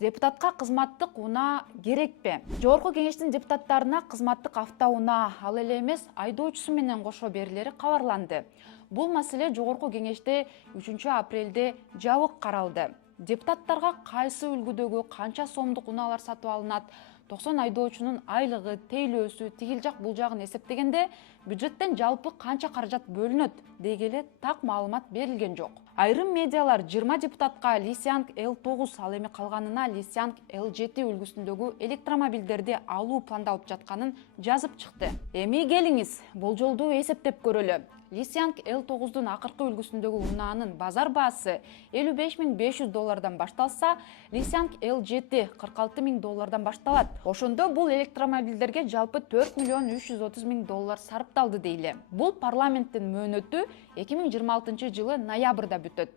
Депутатка кызматтык унаа керекпи? Жогорку кеңештин депутаттарына кызматтык автоунаа ал эле эмес айдоочусу менен кошо берилери кабарланды. Бул маселе жогорку кеңеште 3 апрелде жабык каралды. Депутаттарга кайсы үлгүдөгү канча сомдук унаалар сатып алынат, 90 айдоочунун айлыгы, тейлөөсү, тигил жак бул жагын эсептегенде бюджеттен жалпы канча каражат бөлүнөт дегеле так маалымат берилген жок. Айрым медиалар 20 депутатка Лисянг L9 ал эми калганына Лисянг L7 үлгүсүндөгү электромобилдерди алуу пландалып жатканын жазып чыкты. Эми келиңиз, болжолду эсептеп көрөлү. Лисянг L9-дун акыркы үлгүсүндөгү унаанын базар баасы $55,500 башталса, Лисянг L7 $46,000 башталат. Ошондо бул электромобилдерге жалпы $4,330,000 сарпталды дейле. Бул парламенттин мөөнөтү 2026 жылы ноябрда бүтөт.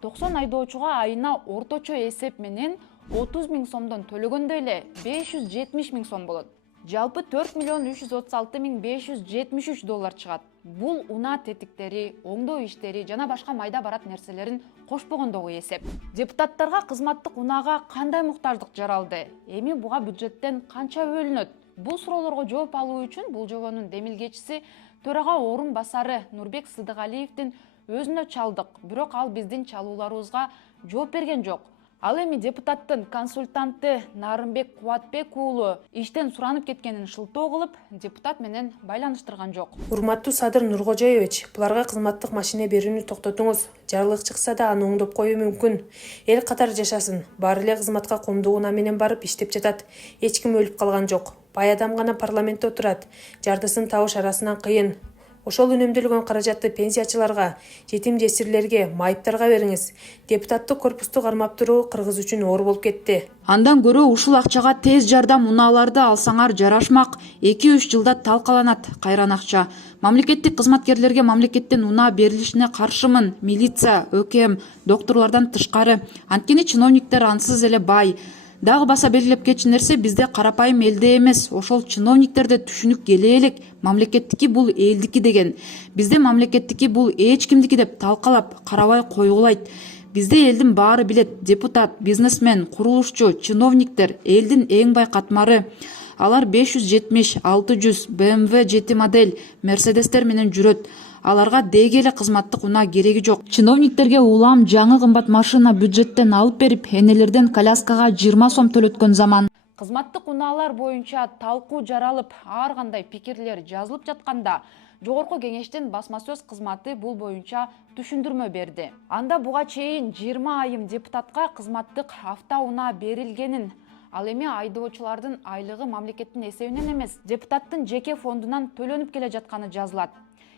90 айдоочуга айына орточо эсеп менен 30,000 сомдон төлөгөндө эле 570,000 сом болот. Жалпы $4,336,573 чыгат. Бул унаа тетиктери, оңдоо иштери жана башка майда барат нерселерин кошпогондогу эсеп. Депутаттарга кызматтык унаага кандай муктаждык жаралды? Эми буга бюджеттен канча бөлүнөт? Бул суроолорго жооп алуу үчүн бул жобонун демилгечиси төрага орун басары Нурбек Сыдыгалиевдин өзүнө чалдык, бирок ал биздин чалууларыбызга жооп берген жок. Ал эми депутаттын консультанты Нарымбек Кубатбек уулу иштен суранып кеткенин шылтоо кылып, депутат менен байланыштырган жок. Урматтуу Садыр Нуркожоевич, буларга кызматтык машина берүүнү токтотуңуз. Жарлык чыкса да аны оңдоп коюу мүмкүн. Эл катар жашасын. Баары эле кызматка коомдук унаа менен барып иштеп жатат. Эч ким өлүп калган жок. Бай адам гана парламентте отурат. Жардысын табыш арасынан кыйын. Ошол үнөмдөлгөн каражатты пенсиячыларга, жетим жесирлерге, майыптарга бериңиз. Депутаттык корпусту кармап туруу кыргыз үчүн оор болуп кетти. Андан көрө ушул акчага тез жардам унааларды алсаңар жарашмак. 2-3 жылда талкаланат кайран акча. Мамлекеттик кызматкерлерге мамлекеттен унаа берилишине каршымын. Милиция, ÖKM, докторлордон тышкары. Анткени чиновниктер ансыз эле бай. Дагы баса белгилеп кетчү нерсе бизде карапайым элде эмес, ошол чиновниктерде түшүнүк келе элек. Мамлекеттики бул элдики деген. Бизде мамлекеттики бул эч кимдики деп талкалап, карабай койгулайт. Бизде элдин баары билет, депутат, бизнесмен, курулушчу, чиновниктер элдин эң бай катмары. Алар 570, 600 BMW 7 модель Мерседестер менен жүрөт. Аларга деги эле кызматтык унаа кереги жок. Чиновниктерге улам жаңы кымбат машина бюджеттен алып берип, энелерден коляскага 20 сом төлөткөн заман. Кызматтык унаалар боюнча талкуу жаралып, ар кандай пикирлер жазылып жатканда, Жогорку кеңештин басма сөз кызматы бул боюнча түшүндүрмө берди. Анда буга чейин 20 айым депутатка кызматтык автоунаа берилгенин, ал эми айдоочулардын айлыгы мамлекеттин эсебинен эмес, депутаттын жеке фондунан төлөнүп келе жатканы жазылат.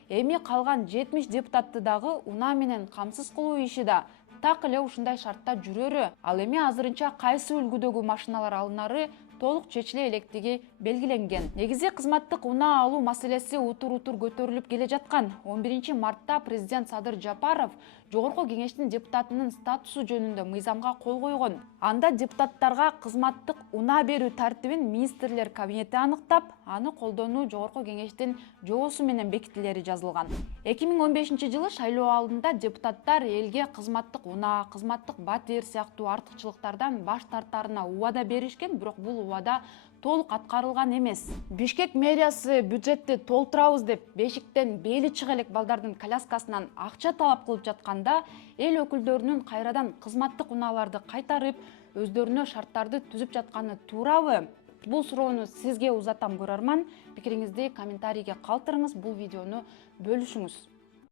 Эми калган 70 депутатты дагы унаа менен камсыз кылуу иши да так эле ушундай шартта жүрөрү. Ал эми азырынча кайсы үлгүдөгү машиналар алынары толук чечиле электиги белгиленген. Негизи кызматтык унаа алуу маселеси утур-утур көтөрүлүп келе жаткан. 11 мартта президент Садыр Жапаров Жогорку кеңештин депутатынын статусу жөнүндө мыйзамга кол койгон. Анда депутаттарга кызматтык унаа берүү тартибин министрлер кабинети аныктап, аны колдонуу Жогорку кеңештин жобосу менен бекитилери жазылган. 2015 жылы шайлоо алдында депутаттар элге кызматтык унаа, кызматтык батир сыяктуу артыкчылыктардан баш тартаарына убада беришкен, бирок бул убада толук аткарылган эмес. Бишкек мэриясы бюджетти толтурабыз деп бешиктен бели чыга элек балдардын коляскасынан акча талап кылып жатканда, эл өкүлдөрүнүн кайрадан кызматтык унааларды кайтарып, өздөрүнө шарттарды түзүп жатканы туурабы? Бул суроону сизге узатам, көрөрман. Пикириңизди комментарийге калтырыңыз, бул видеону бөлүшүңүз.